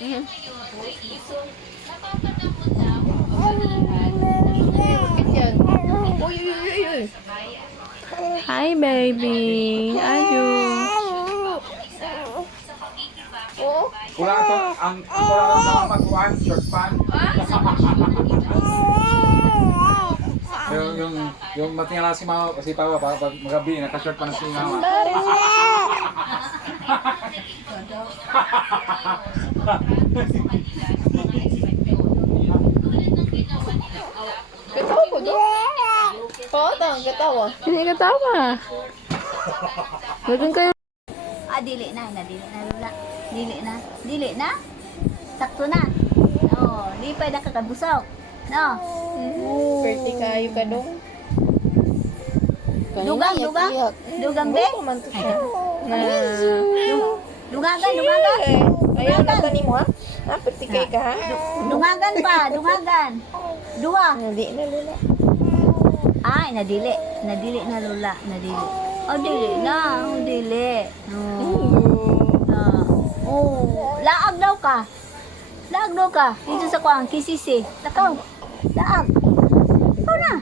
Ayan. Yan. Uy, uy, uy, uy. Hi, baby. Ayo. Oh. Wala to, ang wala lang sa makuan, short pan. yung matingala si Mama, si Papa, pag magabi, naka-short pan si Mama. Katawa ko doon. Oo, katawa. Hindi katawa. Huwag kayo. Dili na lula. Dili na. Sakto na. No, di pa na kakabusok. No. Perti kayo ka dong. Dugang. Dugang be. Dugagan. Ayaw na tani mo ha? Perti kayo ka ha? Dungagan pa, dungagan. Dua. Hindi na lula. Ay, nadili na lula, nadili. Oh, dili na, dili. Laag daw ka. Dito sa kuang kisisi. Takaw. Laag. Ikaw na.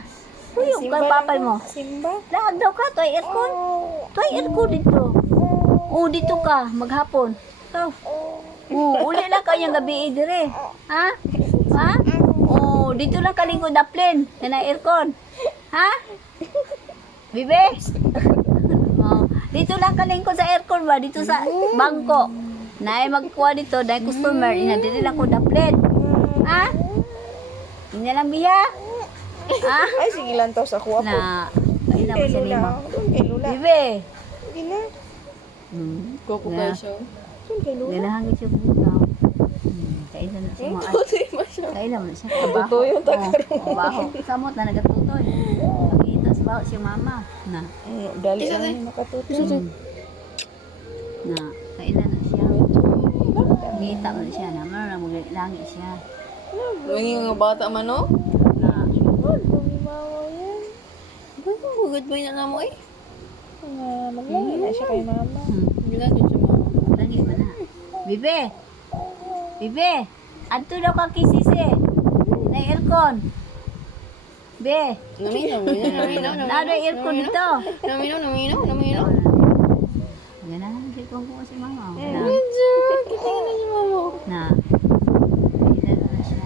Tuyog kay papay mo. Simba? Laag daw ka, toy aircon. Toy aircon dito. Dito ka, maghapon. Ikaw. Uli lang kanyang gabi dire. Ha? Dito lang kalingkod na plane. Yan ang aircon. Ha? Bibe? Dito lang kalingkod sa aircon ba? Dito sa bangko. Naay magkuha dito, dahil customer. Dito lang ko na plane. Ha? Hindi lang biya. Ha? Ay, sige lang to sa kuha po. Ayun na siya ni mo. Doon kay lula. Bibe? Sige na. Koko kayo siya. Doon kay lula. Ganahan siya bukaw. Kailan na siya mga Tutoy mo siya. kailan mo siya Tutoy yung tagarong. baho. Samot na nagatutoy. Pagkita sa baho siya mama. Na. Dali lang yung makatutoy. Na. Kailan na siya. Kita mo na siya. Naman na maglangi siya. Mga nga bata man no? Na. Bumimawa yan. Hugad mo yun na mo eh. Maglangi na siya kay mama. Ginagin siya mo. Langi mo na. Bibe. Adto daw ka kisisi. Na aircon. Be. Naminaw. Na daw aircon dito. Naminaw. Yan na. Kung si mama. Kita Na. na si mama. Na. Kailan na siya.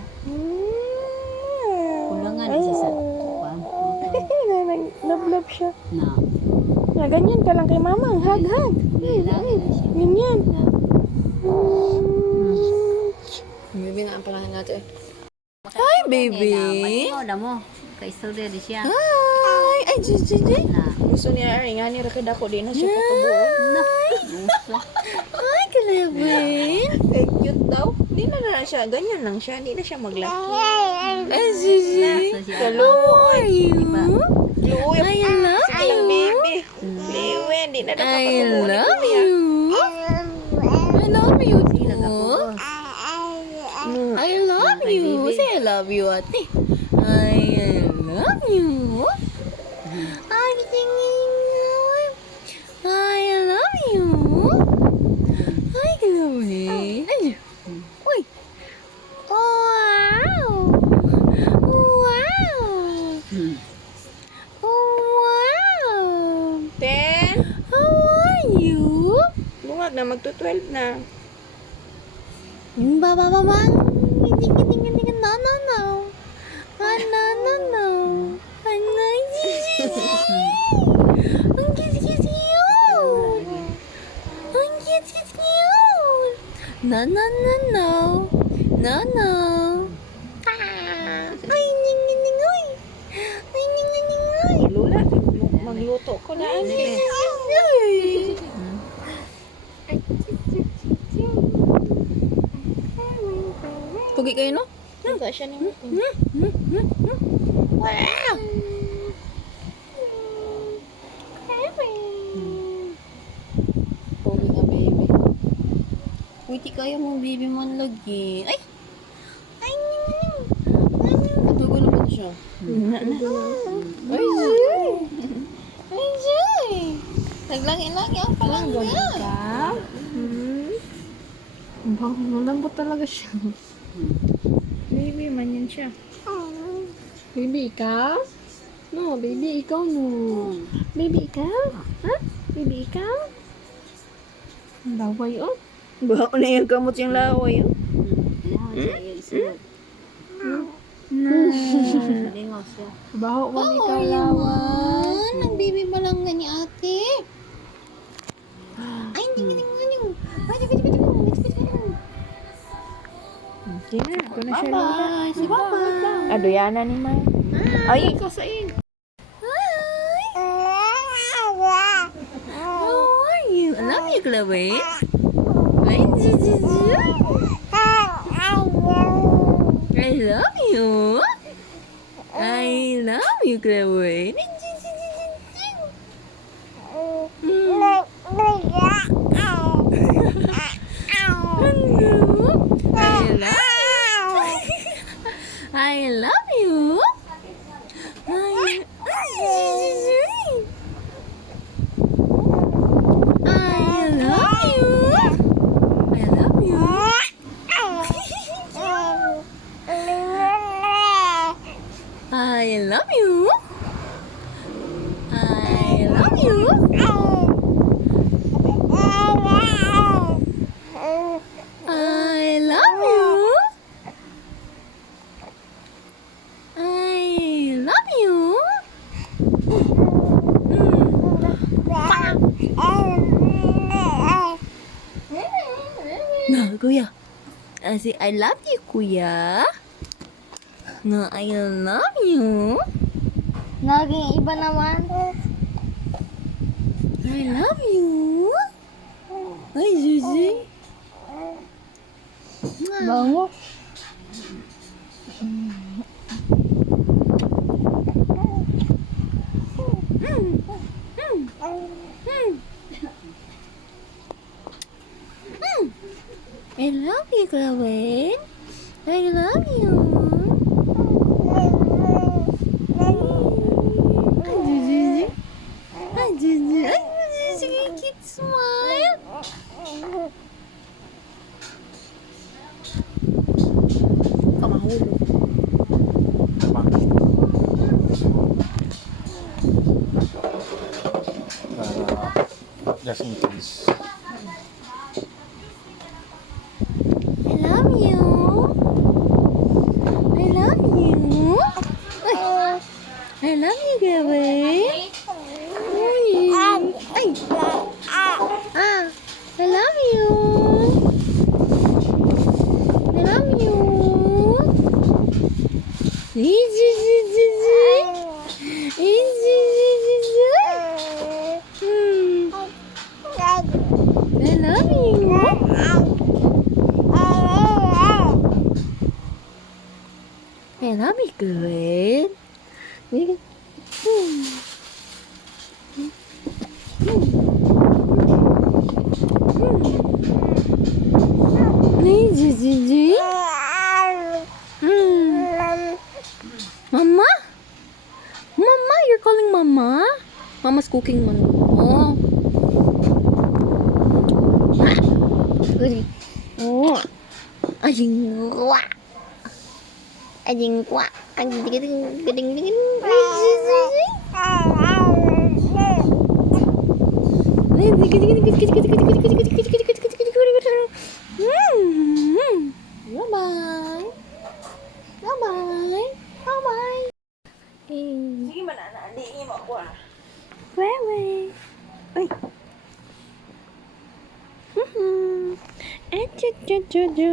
Kulangan na siya sa kuwan. Love siya. Na. Na ganyan ka lang kay mama. Hag. Lagi na siya. Ganyan. Na. Baby nga ang palangan natin eh. Hi, baby. Matino mo. Kaistorya di siya. Hi! Ay, Jay. Na. Gusto niya rin nga ni Rakid ako. Di na siya katubuo. Na. Gusto. Hi, kalabin. Eh, cute daw. Di na siya. Ganyan lang siya. Di na siya maglaki. Ay, Jay. Gusto siya. Kaluoy. Diba? Luoy. I love Sige lang, you. baby. Liwen. Di na daw I katubuo. love you. I love you Sila ka too. po. I love you. Say I love you, ate. I love you. I love you. Ay, grabe. Ay, uy. Wow. Wow. Wow. Ten. How are you? Bungag na. Magto-12 na. Bang. No. No. Ang cute yun. Ang cute yun. No. Ay, ning. Ay, ning. Lula. Magluto ko na. Sige. Pugi kayo, no? Punta siya ni Wow! Pugi nga, baby. Witi kayo mong baby man lagi. Ay! Ay, katugo na ba ito siya? Ay, Jay! Ay, Jay! Naglangi-langi ang palangga. Malambot talaga siya. Baby man yan siya. Baby, ikaw? No, baby, ikaw no. Baby, ikaw? Ha? Baby, ikaw? Ang laway, oh. Baho na yung kamot yung laway. Oh. Kailangan siya yung isunod. Lingos siya. Baho man ikaw, laway. Ang baby pa lang nga ni ate. Ay, hindi. Okay na, ako na siya. Lola. Bye. Si Papa. Adoyana ni May. Ay, Ikaw sa in. How are you? I love you, Chloe. Ay, Zizizi. I love you. I love you, Chloe. I love you. I love you. I love you. I love you. I love you. I love you. I love you. Nah, kuya. I say I love you, kuya. No, I love you. Naging iba naman. I love you. Ay, Zuzi. Bango. I love you, Chloe. I love you. Ay, Zuzi. Ay, Zuzi. Ay, Zuzi. Cute smile. Just please. I love you. I love you. Ay, I love you, Chloe. Ay. Ah, I love you. I love you. Easy, easy, easy. Easy, easy, easy. I love you. I love you, good. Mama? Mama, you're calling Mama? Mama's cooking mango. Oh. Ajing kwa. Ajing kwa. Ajing ding ding ding ding. Bye-bye. Bye-bye. Bye-bye. Sige man, di mo ako ah. Bye-bye. Ay. Achu-chu-chu-chu.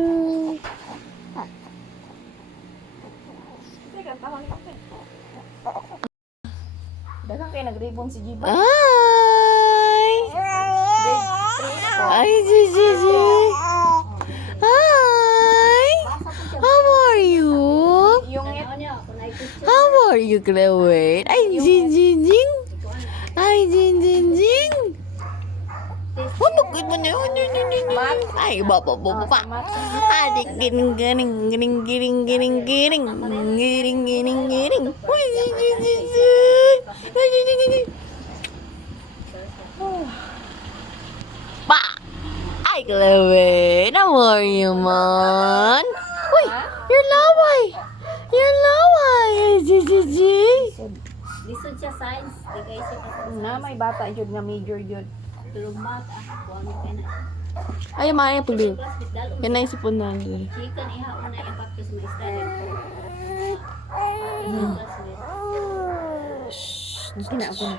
Teka, tama ni Papa. Dagang kayo nag-ribbon si Jiba. Ay. Ay, Gigi. Hi. How are you? Yung How are you, Chloe? Ay, Jing. Ay, Jing. Oh, bakit mo na yun? Ay, bapa. Adik, gining. Uy, Pa! Ay, Chloe. laway naman. Uy, you're laway. You're laway. Gigi. Lisod siya science. Di kayo siya kasi. Na may bata jud nga major jud. Tulog mata. Kuha mo ka na. Ay, maya puli. Classmate dalo. Yan na isipon na. Chicken iha una ipapis mo istyle. Ina ako na.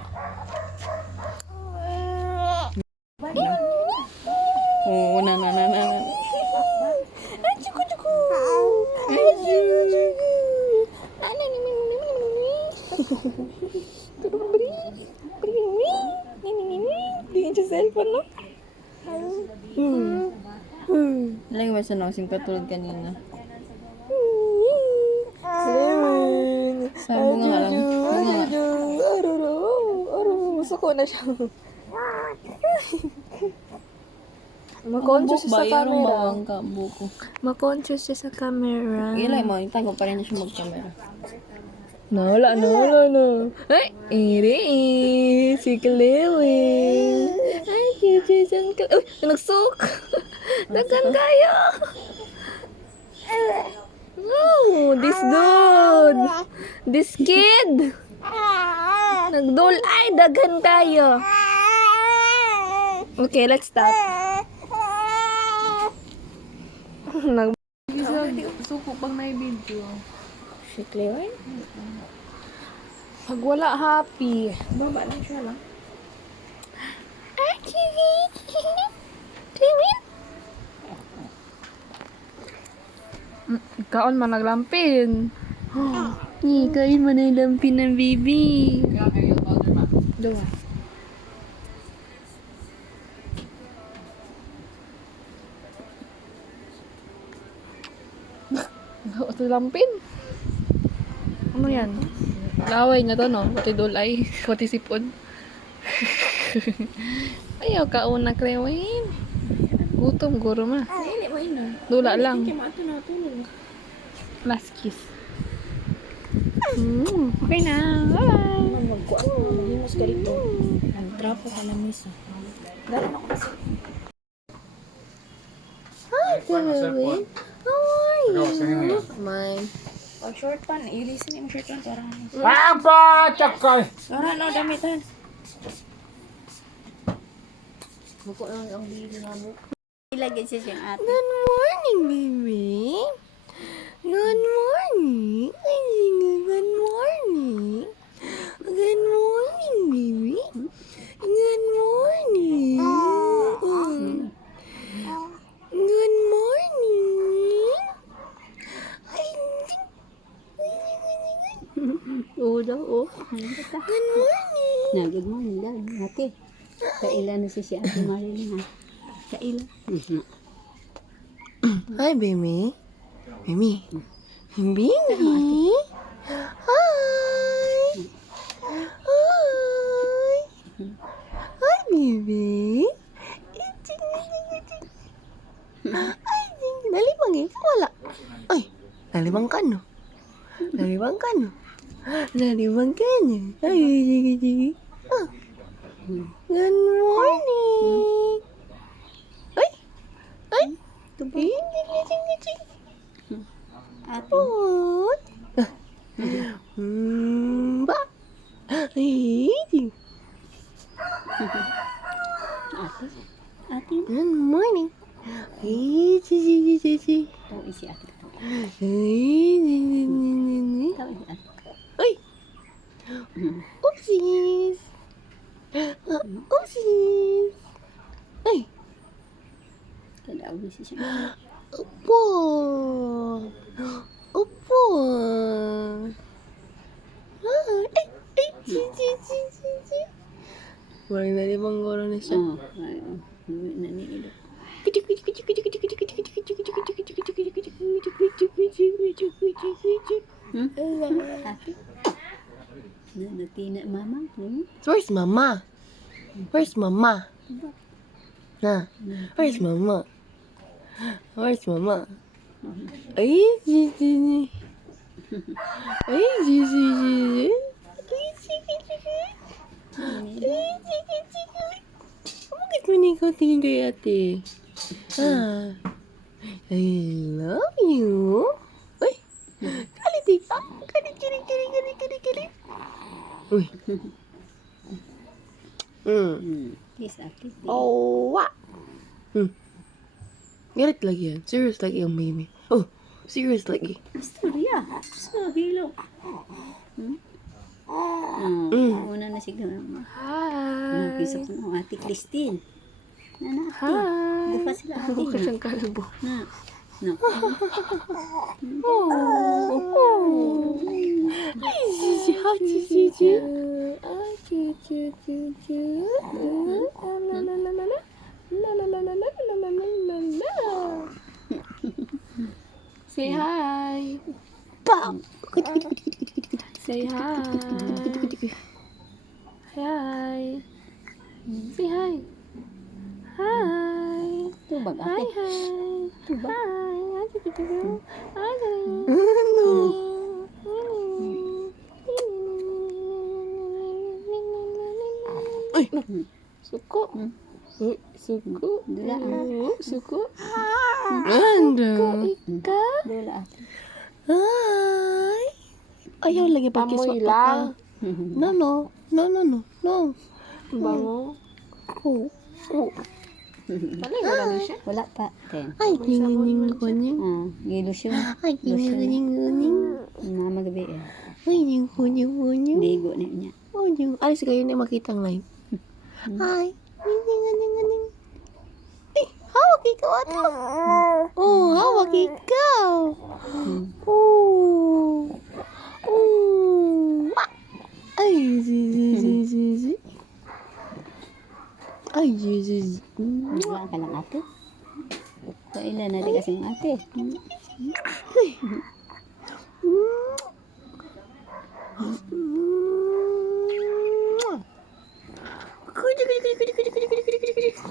Oo, na. Di sa cellphone no? Lagi ba siya nakasing katulad kanina? Sabi nga lang. Gusto na siya. Makonscious siya sa camera. bawang ka, buko. Makonscious siya sa camera. Ilay mo, itago pa rin siya mag-camera. Wala na. Ay, iri, si Kalewin. Ay, cute siyang Uy, nagsuk. Dagan kayo. Oh, this dude. This kid. Nagdol. Ay, dagan kayo. Okay, let's stop. Suko pag may video. Si Kalewin? Pag wala happy. Baba lang siya lang. Ay, Kalewin. Kaon man naglampin. Kain mo na yung lampin ng baby. Dawa. Ito lampin. Ano yan? Laway nga to, no? Pati dulay. Pati sipon. Ayaw ka una, Klewin. Gutom, guro ma. Hindi mo ina. Dula lang. Hindi mato na ito. Last kiss. Okay na. Bye-bye. Magkuan mo. Maghimas ka rito. Nag-drop ka na misa. Galing ako kasi. Cellphone. Ikaw, singin mo yan. Mine. Pag short pan, ilisin yung short pan. Para Papa! Chakay! Para no, damitan. Buko lang ang bili nga mo. Ilagay siya siyang ate. Good morning, baby. Good morning. Good morning. Good morning, baby. Good morning. Good morning. Oo daw, oo. Good morning. Na, good morning daw. Ate. Kailan na si Ate Marilyn ha? Kailan? Hi, baby. Baby. Baby. Hi. Hi. Hi, baby. Ay, nalibang eh. Wala. Ay, nalibang ka no. Nalibang ka no. Nalibang ka no. Ay, sige. Ah. Good morning. Ay. Ay. Ate. Put. Ba. Ay. Ate. Good morning. Ay, si. Tao isi ate. Ay, Tao isi ate. ay. Oopsies. Oopsies. Ay. Tadao na si siya. Opo. Opo. Ay, si. Walang nalimang goro na siya. Oo. Nanilo. Ate. Natina mama. Where's mama? Where's mama? Na, where's mama? Where's mama? Ay, Gigi. Ay, Gigi. Bakit mo ikaw tingin kay ate? Ah. I love you. Uy! Kalitik! Kali. Uy! Kiss akit. Oh, wa! Galit lagi yan. Serious lagi yung mimi. Oh, serious lagi. Istorya. Gusto hilo. Una na siguro. Hi. Kisa ko ng ate Christine. Nana ate. Hi. Buka sila ate. Buka siyang kalbo. Na. No. Gigi, hachi, Gigi. Say hi. Pow! Say hi. Hi. Say hi. Hi. Tubag Hi, ate. hi. Hi. Hi. Ay! Suko. Suko. Dula. Suko. Ando. Ika. Dula ate. Ay! Ayaw lagi Amoy lang. No. Bango. Oh. Wala wala na siya. Wala pa. Ten. Ay, kuning. Gilusyon. Ay, kuning. Na magabi eh. Ay, kuning. Ligo na niya. Oh, yung alis kayo na makita ng live. Ay, ganing. Ay, hawak ikaw ata. Oh, hawak ikaw. Oh. Ah. Ay, zizi. Ay, zizi. Wala ka lang ate. Kailan na di kasing ate.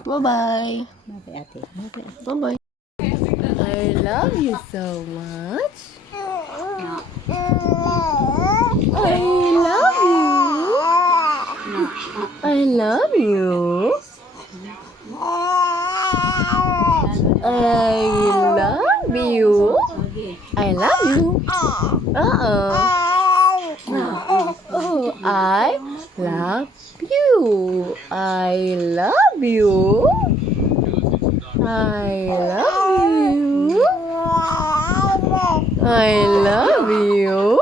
Bye-bye. Mabay ate. Mabay ate. Bye-bye. I love you so much. I love you. I love you. I love you. I love you. Oh, I love you. I love you. I love you. I love you.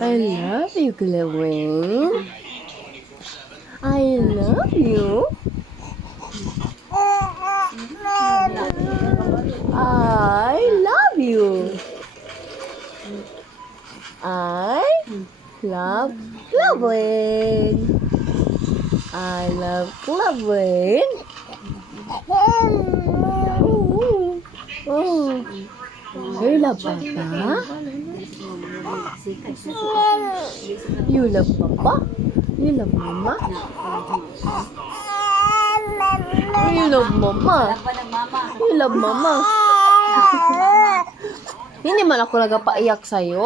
I love you, Glowing. I love you. I love you. I love Glowing. I love Glowing. Oh, you love Papa? You love Papa? You love Mama? You love Mama? You love Mama? Hindi man ako nagpaiyak sa'yo.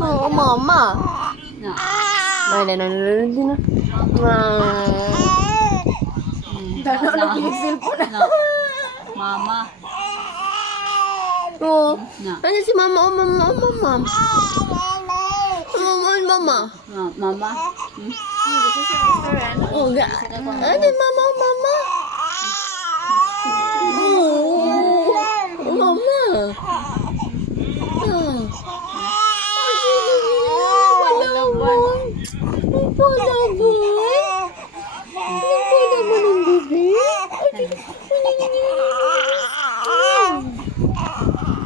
Oo, Mama. Ay, na. Dano yung cellphone na. Mama. Oh, ano si Mama? Oh, Mama. Mama. Mama. Oh, ano Mama? Oh, Mama. Oh, Mama. Palabon.